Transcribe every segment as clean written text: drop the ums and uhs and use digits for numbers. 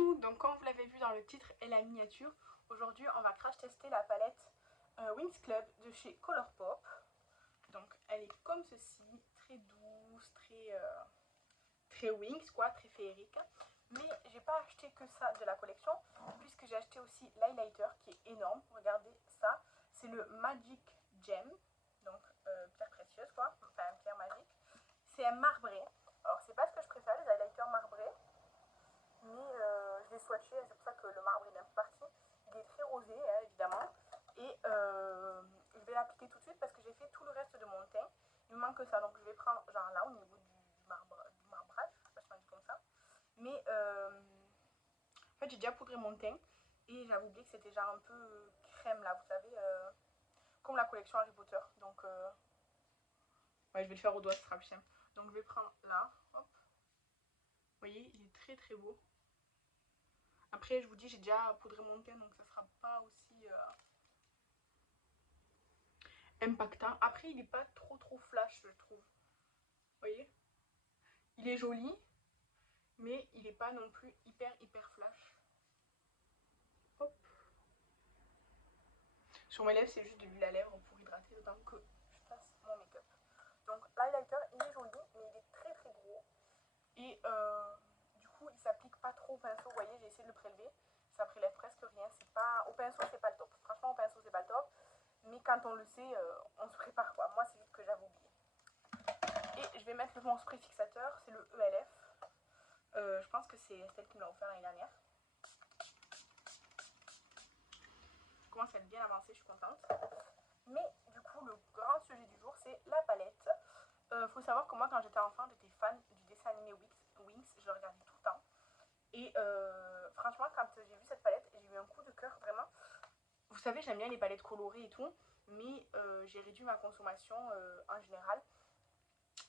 Coucou, donc comme vous l'avez vu dans le titre et la miniature, aujourd'hui on va crash tester la palette Wings Club de chez Colourpop. Donc elle est comme ceci, très douce, très Wings quoi, très féerique. Mais j'ai pas acheté que ça de la collection, puisque j'ai acheté aussi l'highlighter qui est énorme. Regardez ça, c'est le Magic Gem, donc pierre précieuse quoi, enfin pierre magique. C'est un marbré. Alors c'est pas ce que je préfère, les highlighters marbrés. Mais je l'ai swatché, c'est pour ça que le marbre est un peu parti. Il est très rosé, hein, évidemment. Et je vais l'appliquer tout de suite parce que j'ai fait tout le reste de mon teint. Il me manque que ça, donc je vais prendre genre là au niveau du marbrage, je sais pas si on dit comme ça. Mais en fait, j'ai déjà poudré mon teint et j'avais oublié que c'était genre un peu crème là, vous savez, comme la collection Harry Potter. Donc, ouais, je vais le faire au doigt, ce sera plus simple. Donc, je vais prendre là, hop. Vous voyez, il est très très beau. Après, je vous dis, j'ai déjà poudré mon teint, donc ça sera pas aussi impactant. Après, il n'est pas trop flash, je trouve. Vous voyez, il est joli, mais il n'est pas non plus hyper flash. Hop. Sur mes lèvres, c'est juste de l'huile à lèvres pour hydrater le temps que je fasse mon make-up. Donc, l'highlighter, il est joli, mais il est très gros. Et du coup, il s'applique pas trop au pinceau. Vous voyez, j'ai essayé de le prélever. Ça prélève presque rien. C'est pas... Au pinceau, c'est pas le top. Franchement, au pinceau, c'est pas le top. Mais quand on le sait, on se prépare quoi. Moi, c'est juste que j'avais oublié. Et je vais mettre mon spray fixateur, c'est le ELF. Je pense que c'est celle qui me l'a offert l'année dernière. Je commence à être bien avancée, je suis contente. Mais du coup, le grand sujet du jour, c'est la palette. Faut savoir que moi, quand j'étais enfant, j'étais fan du dessin animé Wings. Je le regardais tout le temps. Et franchement, quand j'ai vu cette palette, j'ai eu un coup de cœur, vraiment. Vous savez, j'aime bien les palettes colorées et tout, mais j'ai réduit ma consommation en général.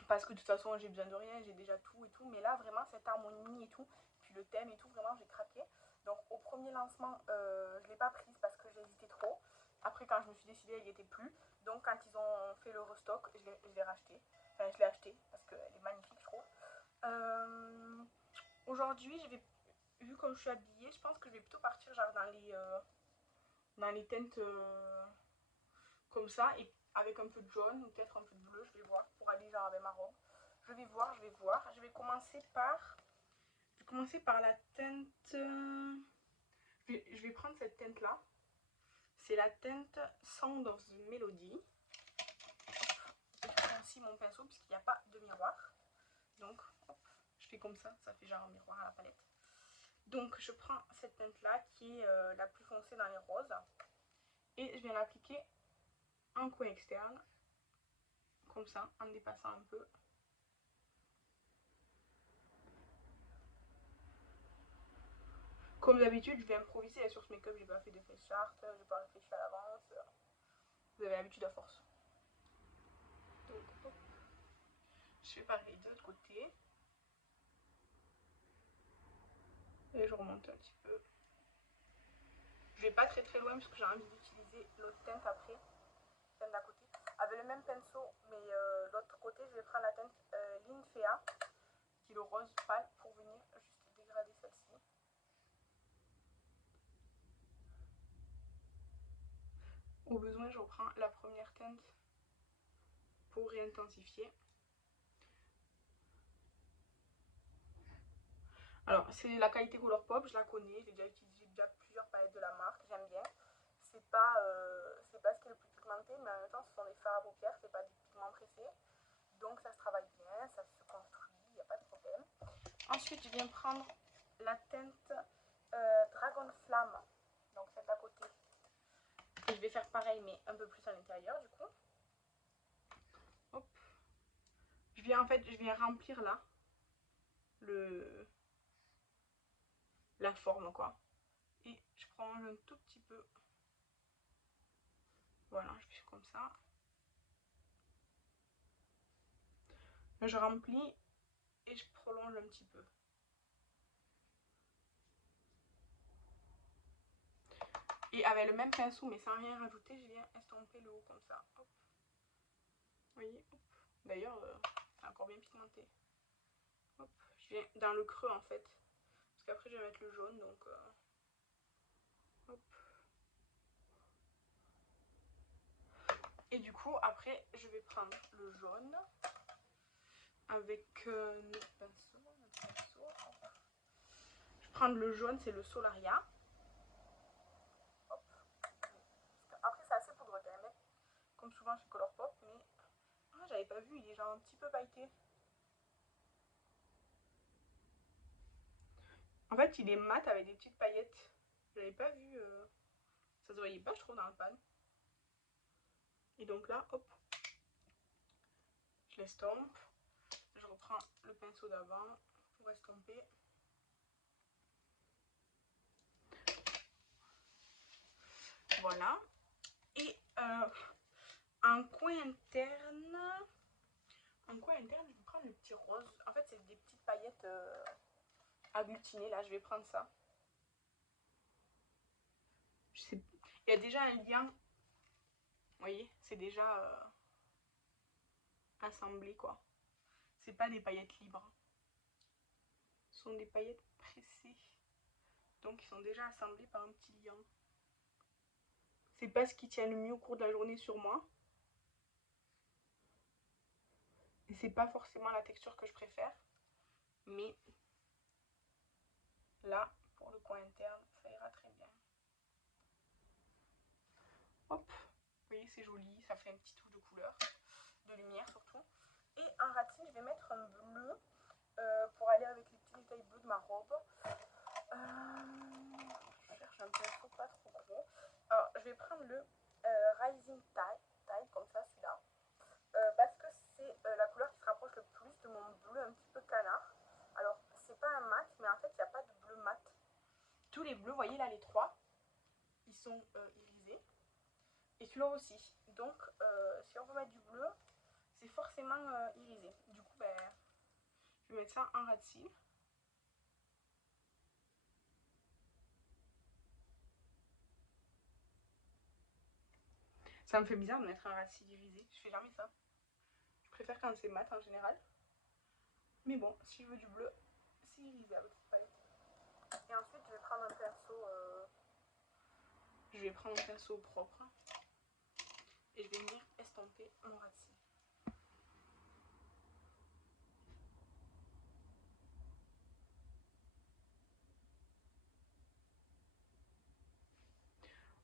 Parce que de toute façon, j'ai besoin de rien, j'ai déjà tout et tout. Mais là, vraiment, cette harmonie et tout, puis le thème et tout, vraiment, j'ai craqué. Donc, au premier lancement, je ne l'ai pas prise parce que j'ai hésité trop. Après, quand je me suis décidée, elle n'y était plus. Donc, quand ils ont fait le restock, je l'ai racheté. Enfin, je l'ai acheté parce qu'elle est magnifique, je trouve. Aujourd'hui, vu comme je suis habillée, je pense que je vais plutôt partir genre dans les teintes comme ça. Et avec un peu de jaune ou peut-être un peu de bleu, je vais voir, pour aller genre avec ma robe. Je vais voir. Je vais commencer par la teinte... je vais prendre cette teinte là. C'est la teinte Sound of the Melody. Je prends aussi mon pinceau puisqu'il n'y a pas de miroir. Donc, hop, je fais comme ça fait genre un miroir à la palette. Donc, je prends cette teinte là qui est la plus foncée dans les roses. Et je viens l'appliquer en coin externe. Comme ça, en dépassant un peu. Comme d'habitude, je vais improviser sur ce make-up, j'ai pas fait de face chart, j'ai pas réfléchi à l'avance. Vous avez l'habitude à force. Donc, hop. Je fais pareil de l'autre côté. Et je remonte un petit peu. Je vais pas très loin parce que j'ai envie d'utiliser l'autre teinte après. Teinte d'à côté. Avec le même pinceau, mais l'autre côté, je vais prendre la teinte Linfea, qui est le rose pâle, pour venir juste dégrader celle-ci. Au besoin, je reprends la première teinte pour réintensifier. Alors, c'est la qualité Colourpop, je la connais, j'ai déjà utilisé plusieurs palettes de la marque, j'aime bien. C'est pas ce qui est le plus pigmenté, mais en même temps, ce sont des fards à paupières, c'est pas des pigments pressés. Donc, ça se travaille bien, ça se construit, il n'y a pas de problème. Ensuite, je viens prendre la teinte Dragon Flamme, donc celle d'à côté. Et je vais faire pareil, mais un peu plus à l'intérieur, du coup. Hop. Je viens remplir là la forme, quoi. Et je prolonge un tout petit peu. Voilà, je fais comme ça. Je remplis et je prolonge un petit peu. Et avec le même pinceau, mais sans rien rajouter, je viens estomper le haut comme ça. Hop. Vous voyez, hop. D'ailleurs, c'est encore bien pigmenté. Hop. Je viens dans le creux en fait. Parce qu'après, je vais mettre le jaune, donc hop. Et du coup, après, je vais prendre le jaune avec notre pinceau. Je vais prendre le jaune, c'est le Solaria. Hop. Après, c'est assez poudreux quand même, hein, comme souvent chez Colourpop, mais ah, j'avais pas vu, il est genre un petit peu pailleté. En fait, il est mat avec des petites paillettes. J'avais pas vu. Ça se voyait pas, je trouve, dans le pan. Et donc là, hop, je l'estompe. Je reprends le pinceau d'avant pour estomper. Voilà. Et en coin interne, je vais prendre le petit rose. En fait, c'est des petites paillettes agglutinées. Là, je vais prendre ça. Je sais, il y a déjà un lien. Vous voyez, c'est déjà assemblé, quoi. C'est pas des paillettes libres. Ce sont des paillettes pressées. Donc, ils sont déjà assemblés par un petit lien. C'est pas ce qui tient le mieux au cours de la journée sur moi. Et c'est pas forcément la texture que je préfère. Mais là, pour le coin interne, ça ira très bien. Hop, vous voyez, c'est joli, ça fait un petit touche de couleur, de lumière surtout. Et en ratine, je vais mettre un bleu pour aller avec les petits détails bleus de ma robe. Je cherche un pinceau pas trop gros. Alors, je vais prendre le Rising Tide, comme ça, celui-là. Parce que c'est la couleur qui se rapproche le plus de mon bleu un petit peu canard. Alors, c'est pas un mat, mais en fait, il n'y a pas de bleu mat. Tous les bleus, vous voyez là, les trois, ils sont irisés. Et celui-là aussi. Donc, si on veut mettre du bleu, c'est forcément irisé. Du coup, ben, je vais mettre ça en ras de cils. Ça me fait bizarre de mettre un ras de cils irisé. Je fais jamais ça. Je préfère quand c'est mat en général. Mais bon, si je veux du bleu, c'est irisé avec cette palette. Et ensuite, je vais prendre un pinceau propre. Et je vais venir estomper mon ras de cils.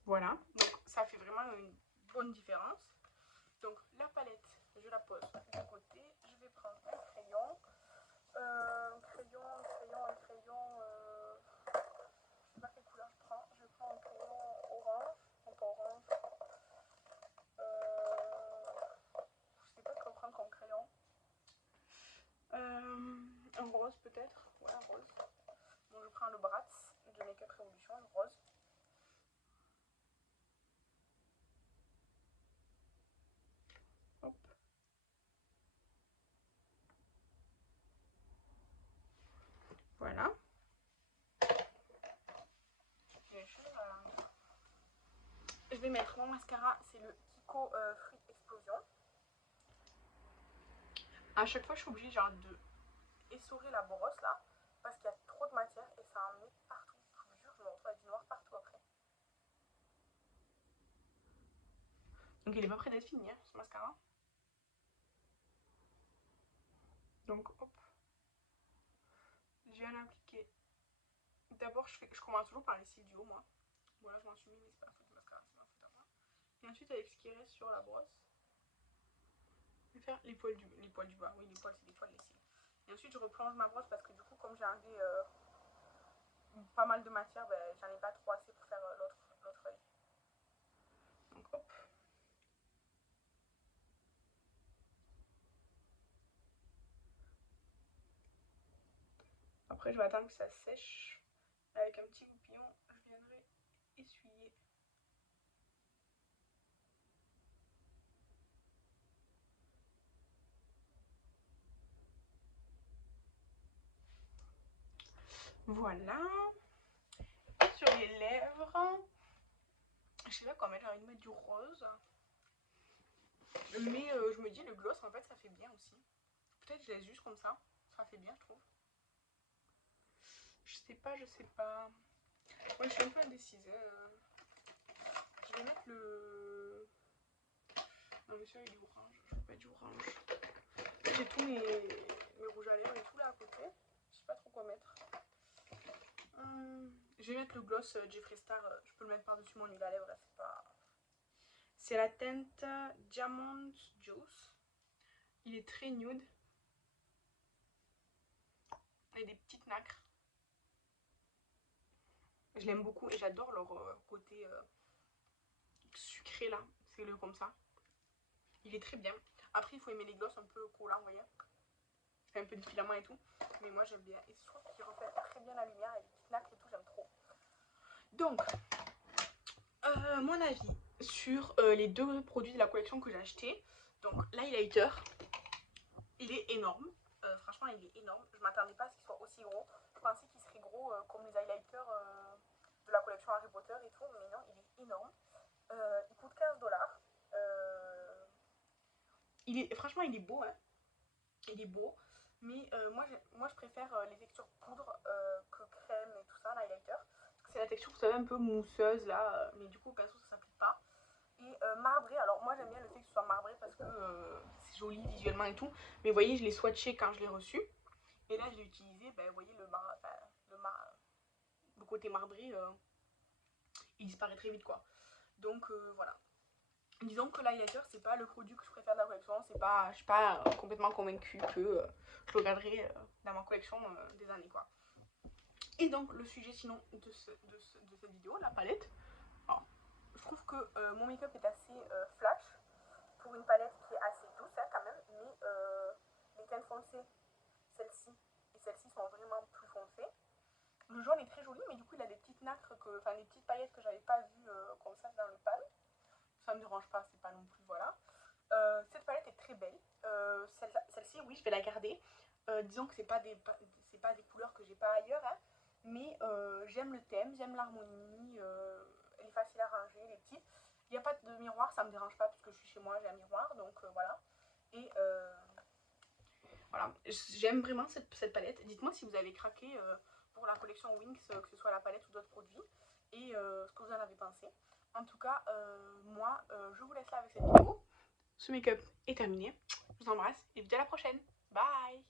Voilà, donc ça fait vraiment une bonne différence. Donc la palette, je la pose de côté. Je vais prendre un crayon. Un crayon. Je sais pas quelle couleur je prends. Je vais prendre un crayon orange. Non, pas orange. Je sais pas quoi prendre comme crayon. Un rose peut-être. Ouais, un rose. Bon, je prends le Bratz de Make-up Revolution, le rose. Hop. Voilà. Je vais mettre mon mascara, c'est le Kiko Fruit Explosion. À chaque fois, je suis obligée genre de essorer la brosse là, parce qu'il y a trop de matière et ça en met partout. Je vous jure, je me retrouve avec du noir partout après. Donc il est pas prêt d'être fini, hein, ce mascara. Donc hop, je viens l'appliquer. D'abord, je commence toujours par les cils du haut, moi. Voilà, je m'en suis mis, mais c'est pas la faute du mascara, c'est ma faute à moi. Et ensuite, avec ce qui reste sur la brosse, je vais faire les poils du bas. Oui, les poils, c'est les poils des cils. Et ensuite, je replonge ma brosse parce que du coup, comme j'ai enlevé pas mal de matière, ben, j'en ai pas trop assez pour faire l'autre œil. Donc hop. Après, je vais attendre que ça sèche. Avec un petit goupillon, je viendrai essuyer. Voilà. Et sur les lèvres, je sais pas quoi mettre, j'ai envie de mettre du rose. Mais je me dis, le gloss, en fait, ça fait bien aussi. Peut-être je laisse juste comme ça. Ça fait bien, je trouve. Je sais pas. Moi je suis un peu indécise. Je vais mettre le... Non mais celui-là il est orange, je veux pas du orange. J'ai tous mes rouges à lèvres et tout là à côté. Je sais pas trop quoi mettre. Je vais mettre le gloss Jeffree Star, je peux le mettre par-dessus mon huile à lèvres là, c'est pas... C'est la teinte Diamond Juice. Il est très nude. Il y a des petites nacres. Je l'aime beaucoup et j'adore leur côté sucré là, c'est le comme ça. Il est très bien. Après il faut aimer les gloss un peu collants, vous voyez. Un peu de filament et tout. Mais moi j'aime bien. Et je trouve qu'il reflète très bien la lumière et les petites nacres et tout, j'aime trop. Donc, mon avis sur les deux produits de la collection que j'ai acheté. Donc l'highlighter, il est énorme. Franchement il est énorme. Je m'attendais pas à ce qu'il soit aussi gros. Je pensais qu'il serait gros comme les highlighters de la collection Harry Potter et tout. Mais non, il est énorme. Il coûte 15$. Franchement il est beau, hein. Il est beau. Mais moi je préfère les textures poudre que crème et tout ça, l'highlighter. C'est la texture, vous savez, un peu mousseuse là. Mais du coup au pinceau ça s'applique pas. Et marbré, alors moi j'aime bien le fait que ce soit marbré parce que c'est joli visuellement et tout. Mais vous voyez, je l'ai swatché quand je l'ai reçu. Et là je l'ai utilisé, ben, vous voyez le côté marbré, il disparaît très vite quoi. Donc voilà. Disons que l'highlighter c'est pas le produit que je préfère de la collection. C'est pas, je suis pas complètement convaincue que je le garderai dans ma collection des années quoi. Et donc le sujet sinon de cette vidéo, la palette. Alors, je trouve que mon make-up est assez flash pour une palette qui est assez douce hein, quand même, mais les teintes foncées, celle-ci et celle-ci sont vraiment plus foncées. Le jaune est très joli, mais du coup il a des petites nacres, enfin des petites paillettes que j'avais pas vues comme ça dans le pan. Ça me dérange pas, c'est pas non plus, voilà. Cette palette est très belle. Celle-ci, oui, je vais la garder. Disons que c'est pas des couleurs que j'ai pas ailleurs, hein, mais j'aime le thème, j'aime l'harmonie, elle est facile à ranger, elle est petite. Il n'y a pas de miroir, ça me dérange pas parce que je suis chez moi, j'ai un miroir, donc voilà. Et voilà, j'aime vraiment cette palette. Dites-moi si vous avez craqué pour la collection Winx, que ce soit la palette ou d'autres produits, et ce que vous en avez pensé. En tout cas, moi, je vous laisse là avec cette vidéo. Ce make-up est terminé. Je vous embrasse et je vous dis à la prochaine. Bye!